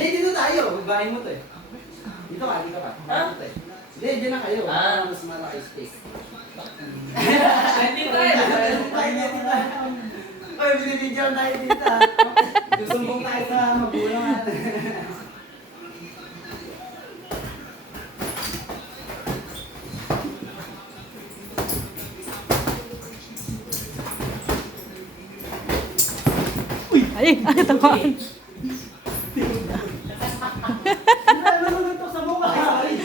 Hindi, dito tayo. Babahin mo to eh. Dito ka, dito ka. Ha? Dito eh. Hindi, dyan na kayo. Ah. Mas malaki space. Hindi tayo. Ay, binibidyoan tayo dito ah. Susumbong tayo sa magulang natin. Ay, ano tamaan? Naluluntok sa mukha. Sorry.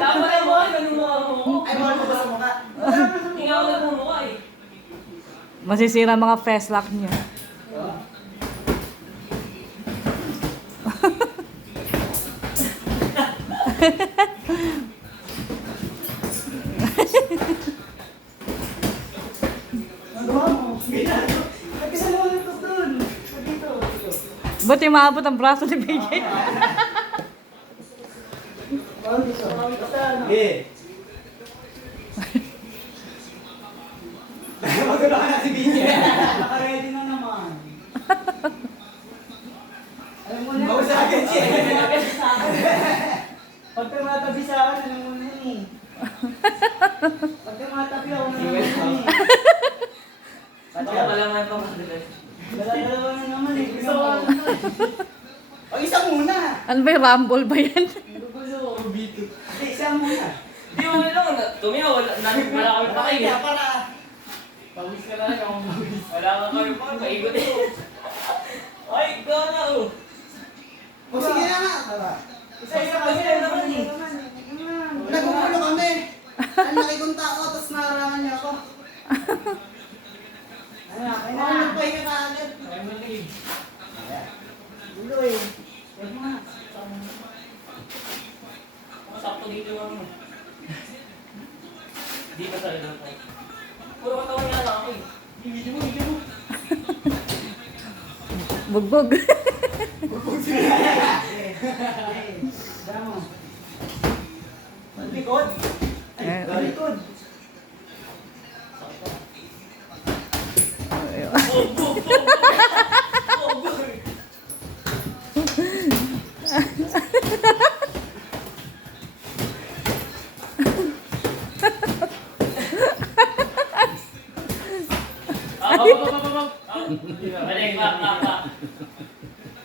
Tama na mo, nanunukha mo. Ay, bawal mo ba sa mukha? Hindi ako nanunukha eh. Masisira mga fast lock niya. Nagawa mo. Ginagawa. Nagkisa mo ulit ito dun. Dito. Ba't yung maabot ang braso ni PJ? Oh, dito. Eh. Maganda ka na si BJ. Naka-ready na naman. Alam mo na. Bawal sa akin siya. Pag tumatabi sa akin, alam mo na eh. Pag tumatabi ako na naman eh. Baka malaman pa madalas. Dala-dalawa na naman eh. Gusto ko na naman. O, isa muna. Ano ba yung rumble ba yan? Gusto ko. Hindi, isa muna. Di mo lang, tumiyaw, wala kami pa kayo. Kaya para. Pawis ka lang ako. Wala ka kami pa, paikot eh. Ay, gano'n. O, sige na nga. Tara. Isa-isa kasi lang naman eh. Nagumulo kami. Ang laki kong tao, tapos nararangan niya ako. Ano, nagpahinga ka agad. Ay, mali. Gulo eh. Huwag mo nga. Sakto dito lang. Di pa sa ilang tayo. Puro katawan niya lang ako eh. Hindi mo. Bugbog. Damo. Likod. Ay, likod. Balik, pa.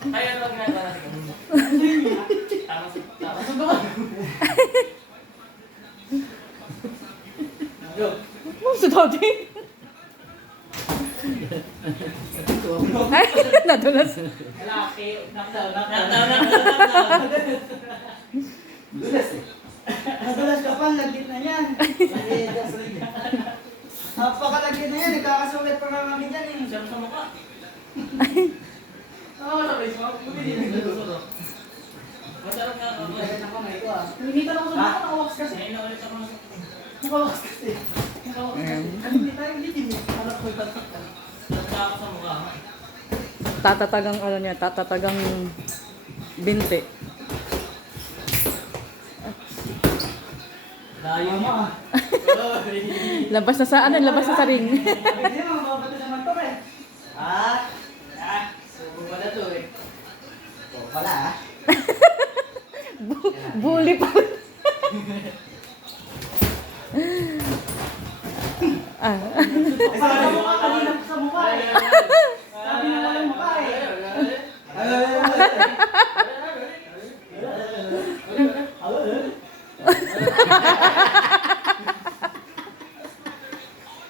Kaya lang ginagawa natin. Tama sa doon. Ano sa dati? Ay, nadulas. Malaki. Knockdown. Dulas eh. Nadulas ka pa, lagit na yan. Napakalagit na yan, nagkakasulit pa nga kami dyan eh. Siyam sa mukha. Oo, sabay sa mukha. Buti din nagsusunod. Masarap nga ako. Kaya na kamay ko ah. Nakikita lang ko sa mga nakawax kasi. Ngayon na ulit ako ng Nakawax kasi. Nakawax kasi. Hindi tayo litim eh. Harap ko itatak ka. nagkaka sa mukha. Tatatagang ano niya, tatatagang binte. Layo mo ah. Labas na sa ano, labas na sa ring. Hindi mo, mababato naman to eh. Subo pala to eh. O, pala ah. Bully pa. Ah. Sabi mo ka kanina sa mukha eh. Sabi na lang yung mukha eh.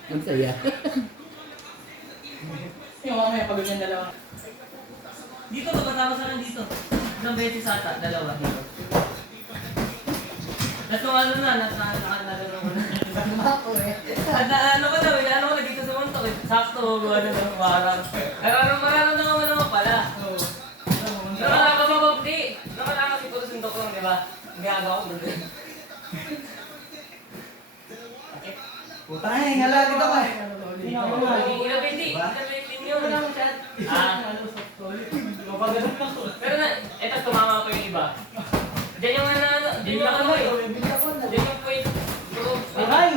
Ang saya. Yung mamaya pag yung dalawa. Dito to, kasama sa akin dito. Ilang beses ata, dalawa dito. Tapos kung ano na, nasa nakadala ko na. Ako eh. At ano ko na dito sa montok eh. Sakto, ano na, warang. Mararamdaman mo naman pala. Nakakapapapti siguro sa doktor, di ba? Ginagawa ko doon. Puta na eh, ngalagit ako eh. Ilapiti yun. Pero na, eto tumama ko yung iba. Diyan yung ano, diyan yung ano eh. Diyan yung point. Aray!